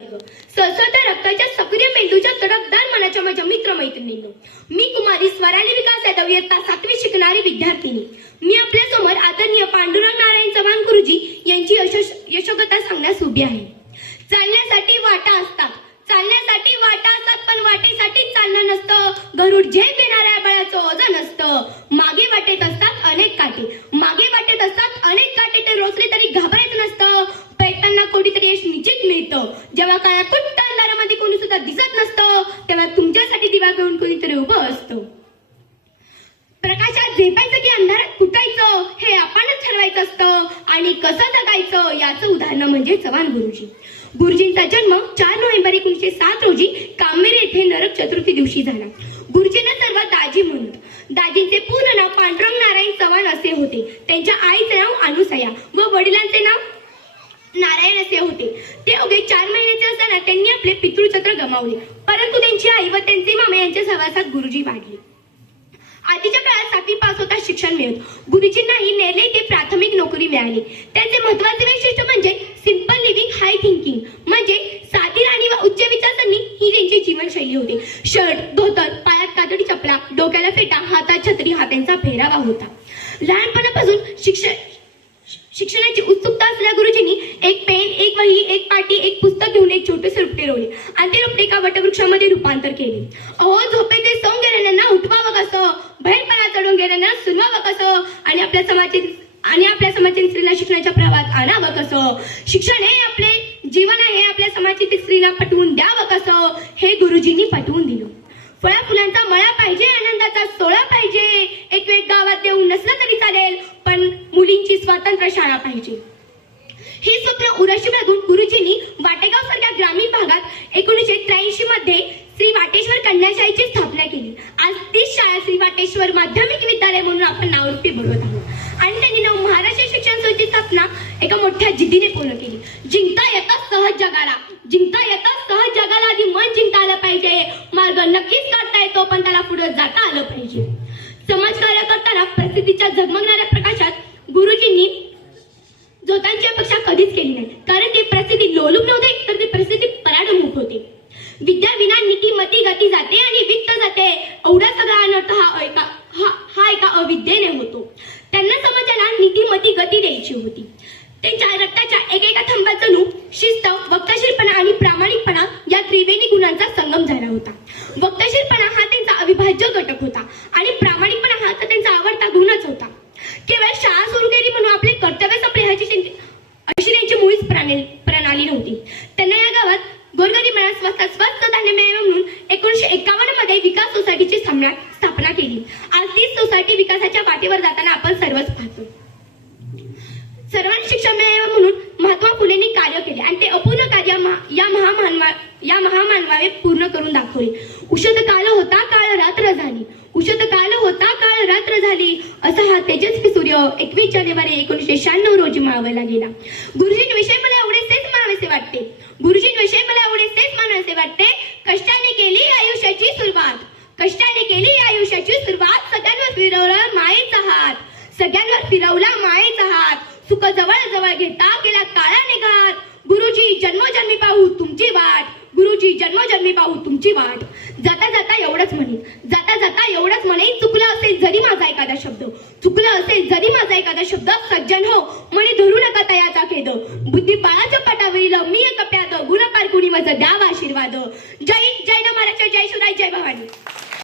सळसळत्या रक्ताच्या सक्रिय मेंदूच्या तडकदार मनाच्या माझ्या मित्रमैत्रिणींनो मी कुमारी स्वराली विकास यादव इयत्ता सातवी शिकणारी विद्यार्थिनी. मी आपल्यासमोर आदरणीय पांडुरंग नारायण चव्हाण गुरुजी यांची यशस यशोकथा सांगण्यास उभी आहे. चालण्यासाठी वाटा असतात. चालण्यासाठी वाटा असतात पण वाटेसाठी चालणं नसतं. गरुड झेप देणाऱ्या बळाचं ओझं नसतं. मागे वाटेत असतात अनेक काटे. मागे वाटेत असतात अनेक काटे ते रोचले तरी घाबर कोणीतरी यश निश्चित मिळतं. जेव्हा काळातून अंधारामध्ये कोणी सुद्धा दिसत नसतं तेव्हा तुमच्यासाठी दिवा घेऊन कोणीतरी उभं असतं. प्रकाशात झेपायचं की अंधारात फुटायचं हे आपणच ठरवायचं असतं. आणि कसं जगायचं याचं उदाहरण म्हणजे चव्हाण गुरुजी. गुरुजींचा जन्म चार नोव्हेंबर एकोणीशे सात रोजी कामेरी येथे नरक चतुर्थी दिवशी झाला. गुरुजींना सर्व दाजी म्हणत. दाजींचे पूर्ण नाव पांडुरंग नारायण चव्हाण असे होते. त्यांच्या आईचे नाव अनुसया. व वडिलांचे नाव नारायण असे होते. ते अवघे चार महिन्याचे असताना त्यांनी आपले पितृचक्र गमावले. परंतु त्यांची आई व त्यांचे मामा यांच्या सहवासात गुरुजी वाढले. आधीच्या काळात सातवी पास होता शिक्षण मिळत. गुरुजींनाही नेले ते प्राथमिक नोकरी मिळाली. त्यांचे महत्त्वाचे वैशिष्ट्य म्हणजे सिंपल लिव्हिंग हाय थिंकिंग म्हणजे साधी राणी व उच्च विचारसरणी ही त्यांची जीवनशैली होती. शर्ट धोतर पायात कातडी चपला डोक्याला फेटा हातात छत्री हा त्यांचा पेहरावा होता. लहानपणापासून शिक्षण एक पेन एक वही एक पाटी एक पुस्तक घेऊन एक छोटेसे रुपटे रोवले. आणि ते रोपटे एका वटवृक्षामध्ये रूपांतर केले. अहो झोपे ते सौंग गेलेल्यांना उठवावं कसं? बाहेरपणा चढून गेल्यांना सुनवावं कसं? आणि आपल्या समाजातील आणि आपल्या समाजातील स्त्रीला शिक्षणाच्या प्रवाहात आणावं कसं? शिक्षण हे आपले जीवन आहे आपल्या समाजातील स्त्रीला पटवून द्यावं कसं? हे गुरुजींनी पटवून दिलं. फळा फुलांचा मळा पाहिजे आनंदाचा सोळा पाहिजे. एक वेळ गावात देऊन नसलं तरी चालेल पण मुलींची स्वतंत्र शाळा पाहिजे. हे स्वप्न उरशी बाळगून गुरुजींनी वाटेगाव सारख्या ग्रामीण भागात एकोणीसशे त्र्याऐंशी मध्ये श्री वाटेश्वर कन्याशाळेची स्थापना केली. आज तीच शाळा श्री वाटेश्वर माध्यमिक विद्यालय म्हणून आपण नावरूपी बनवत आहोत. आणि त्यांनी नव महाराष्ट्र शिक्षण संस्थेची स्थापना एका मोठ्या जिद्दीने पूर्ण केली. जिंकता येतात सहज जगाला. जिंकता येतात सहज जगाला आधी मन जिंकता आलं पाहिजे. मार्ग नक्कीच काढता येतो पण त्याला पुढे जाता आलं पाहिजे. समाजकार्य करताना प्रसिद्धीच्या झगमगणाऱ्या प्रकाशात विद्या विना नीतिमती गती जाते आणि वित्त जाते. एवढा सगळा अनर्थ हा एका हा हा एका अविद्येने होतो. त्यांना समाजाला नीतिमती गती द्यायची होती. त्यांच्या रक्ताच्या एकेका थंबाचं नू शिस्त वक्तशीरपणा आणि प्रामाणिकपणा या त्रिवेणी गुणांचा संगम झाला होता. वक्तशीरपणा हा त्यांचा अविभाज्य घटक होता आणि प्रामाणिकपणा हा तर त्यांचा आवडता गुणच होता केवळ शाळा सुरू केली म्हणून आपले कर्तव्य संपले ह्याची त्यांची- अशी त्यांची मुळीच प्रणाली प्रणाली नव्हती त्यांना या गावात गोरगरिबांना स्वस्त स्वस्त धान्य मिळावे म्हणून एकोणीशे एकावन्नमध्ये विकास सोसायटीची स्थापना केली. आज तीच सोसायटी विकासाच्या वाटेवर जाताना आपण सर्वच पाहतो. सर्वांना शिक्षण मिळावे म्हणून महात्मा फुलेंनी कार्य केले आणि ते अपूर्ण कार्य या महामानवा या महामानवाने पूर्ण करून दाखवले. उषद काल होता काळ रात्र झाली. उषद काल होता काळ रात्र झाली असा हा तेजस्वी सूर्य एकवीस जानेवारी एकोणीसशे शहाण्णव रोजी मावळला गेला. गुरुजींविषयी मला एवढेच मानावेसे वाटते. गुरुजींविषयी मला एवढेच मानावेसे वाटते. कष्टाने केली आयुष्याची सुरुवात. कष्टाने केली आयुष्याची सुरुवात. सगळ्यांवर फिरवला मायेचा हात. सगळ्यांवर फिरवला मायेचा हात. सुख जवळ जवळ घेता गेला काळा निघात गुरुजी जन्मोजन्मी पाहू तुमची वाट. गुरुजी जन्मोजन्मी पाहू तुमची वाट. जाता जाता एवढंच म्हणेन जाता जाता एवढंच म्हणेन चुकलं असेल जरी माझा एखादा शब्द. चुकलं असेल जरी माझा एखादा शब्द. सज्जन हो. म्हणे धरू नका तयाचा खेद. बुद्धी बाळाच्या पटावरील मी कप्यात गुणपार कुणी माझं द्यावा आशीर्वाद. जय जय न महाराष्ट्र जय शिवराय जय भवानी.